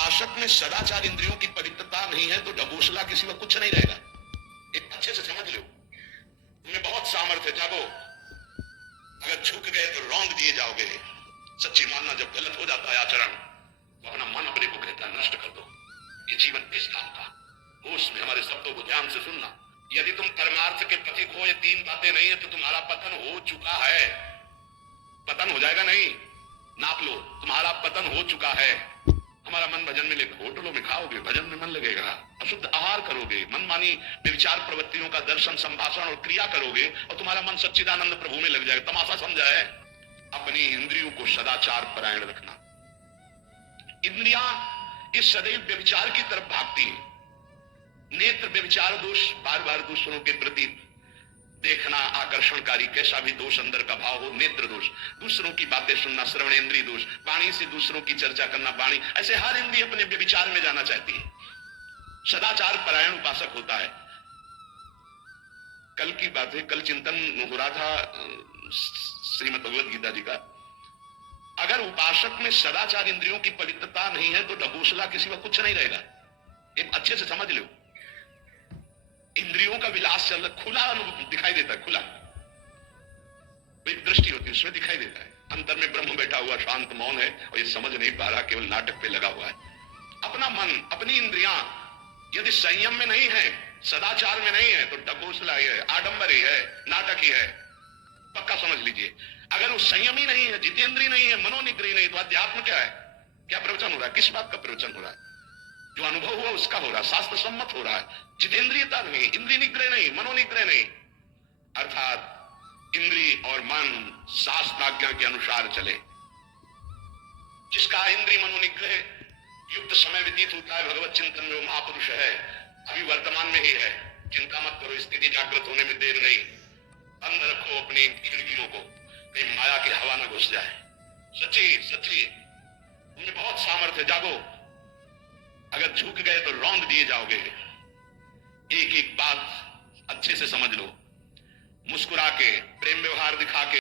उपासक में सदाचार इंद्रियों की पवित्रता नहीं है तो ढबूसला किसी का कुछ नहीं रहेगा। एक अच्छे से समझ लो, तुम्हें बहुत सामर्थ्य, जागो। अगर झुक गए तो रौंद दिए जाओगे। सच्ची मानना, जब गलत हो जाता है आचरण तो अपना मन अपने को कहता है नष्ट कर दो। ये जीवन किस काम का? होश में हमारे शब्दों को ध्यान से सुनना। यदि तुम परमार्थ के पथिक हो, ये तीन बातें नहीं है तो तुम्हारा पतन हो चुका है। पतन हो जाएगा नहीं, नाप लो, तुम्हारा पतन हो चुका है। हमारा मन भजन में लेकर होटलों में खाओगे, भजन में मन लगेगा, अशुद्ध आहार करोगे, मनमानी विचार प्रवृत्तियों का दर्शन, संभाषण और क्रिया करोगे और तुम्हारा मन सच्चिदानंद प्रभु में लग जाएगा। तमाशा समझा है? अपनी इंद्रियों को सदाचार परायण रखना। इंद्रियां इस सदैव व्यभिचार की तरफ भागती हैं। नेत्र व्यभिचार दोष, बार बार दूसरों के प्रति देखना आकर्षणकारी, कैसा भी दोष अंदर का भाव हो, नेत्र दोष। दूसरों की बातें सुनना, श्रवण इंद्रिय दोष। वाणी से दूसरों की चर्चा करना, वाणी। ऐसे हर इंद्रिय अपने व्यभिचार में जाना चाहती है। सदाचार परायण उपासक होता है। कल की बात है, कल चिंतन हो रहा था श्रीमद् भगवद गीता जी का। अगर उपासक में सदाचार इंद्रियों की पवित्रता नहीं है तो ढबूसला किसी का कुछ नहीं रहेगा। एक अच्छे से समझ लो, इंद्रियों का विलास चल रहा, खुला अनुभव दिखाई देता है, खुला एक दृष्टि होती है, उसमें दिखाई देता है। अंतर में ब्रह्म बैठा हुआ शांत मौन है और ये समझ नहीं पा रहा, केवल नाटक पे लगा हुआ है। अपना मन, अपनी इंद्रियां यदि संयम में नहीं है, सदाचार में नहीं है तो ढबूसला ही है, आडंबर ही है, नाटक ही है। पक्का समझ लीजिए। अगर वो संयम ही नहीं है, जितेंद्रिय नहीं है, मनोनिग्रह नहीं, तो अध्यात्म क्या है? क्या प्रवचन हो रहा है? किस बात का प्रवचन हो रहा है? जो अनुभव हुआ उसका हो रहा है, शास्त्र सम्मत हो रहा है। जितेंद्रियता नहीं, इंद्रिय निग्रह नहीं, मनोनिग्रह नहीं, अर्थात इंद्रिय और मन शास्त्राज्ञा के अनुसार चले। जिसका इंद्रिय मनोनिग्रह युक्त समय व्यतीत होता है भगवत चिंतन में, वो महापुरुष है। अभी वर्तमान में ही है, चिंता मत करो, स्थिति जागृत होने में देर नहीं। बंद रखो अपनी खिड़कियों को, कहीं माया की हवा न घुस जाए। सच्ची सच्ची तुम्हें बहुत सामर्थ्य, जागो। अगर झुक गए तो रौंद दिए जाओगे। एक एक बात अच्छे से समझ लो। मुस्कुरा के, प्रेम व्यवहार दिखा के